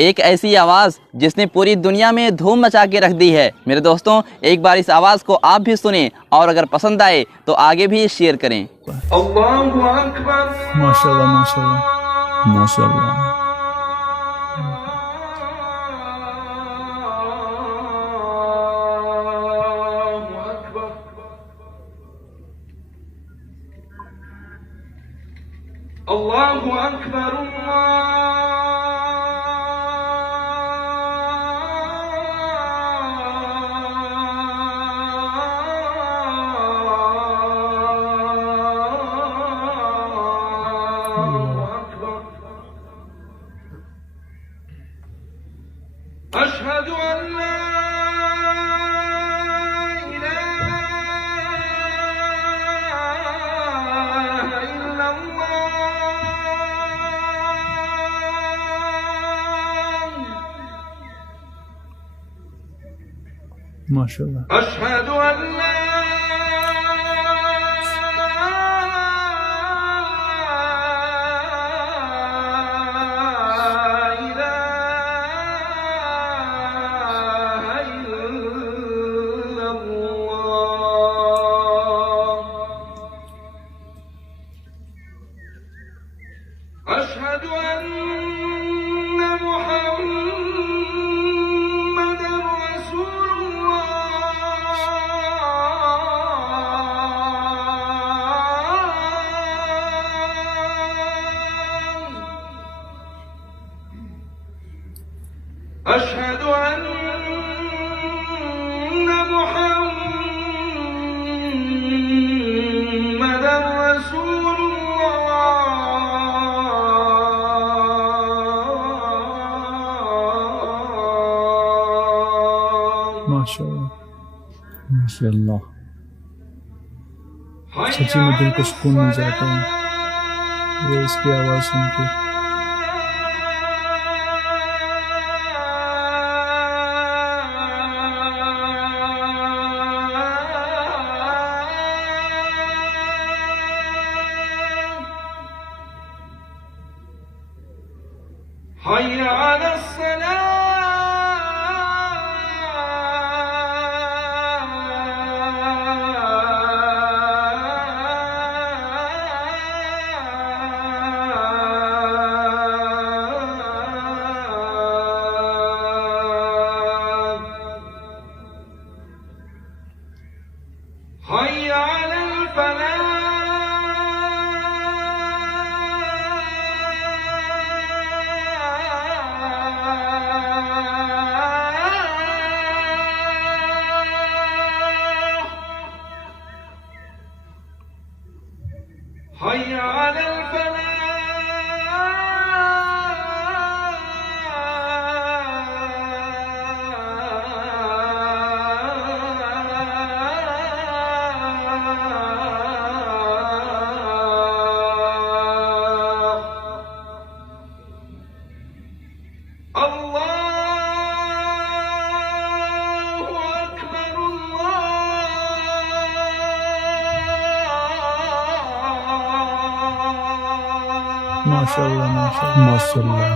एक ऐसी आवाज़ जिसने पूरी दुनिया में धूम मचा के रख दी है। मेरे दोस्तों, एक बार इस आवाज़ को आप भी सुने और अगर पसंद आए तो आगे भी शेयर करें। अल्लाहु अकबर। माशाल्लाह माशाल्लाह माशाल्लाह। अल्लाहु अकबर। أشهد أن لا إله إلا الله माशाल्लाह। أشهد أن لا أشهد أن محمدًا رسول الله أشهد أن محمدًا رسول माशाल्लाह माशाल्लाह। सच्ची में दिल को सुकून मिल जाता है ये इसकी आवाज़ सुन के। حي على الصلاة حي على الفلاح حي على الفلاح الله أكبر الله माशाल्लाह माशाल्लाह माशाल्लाह।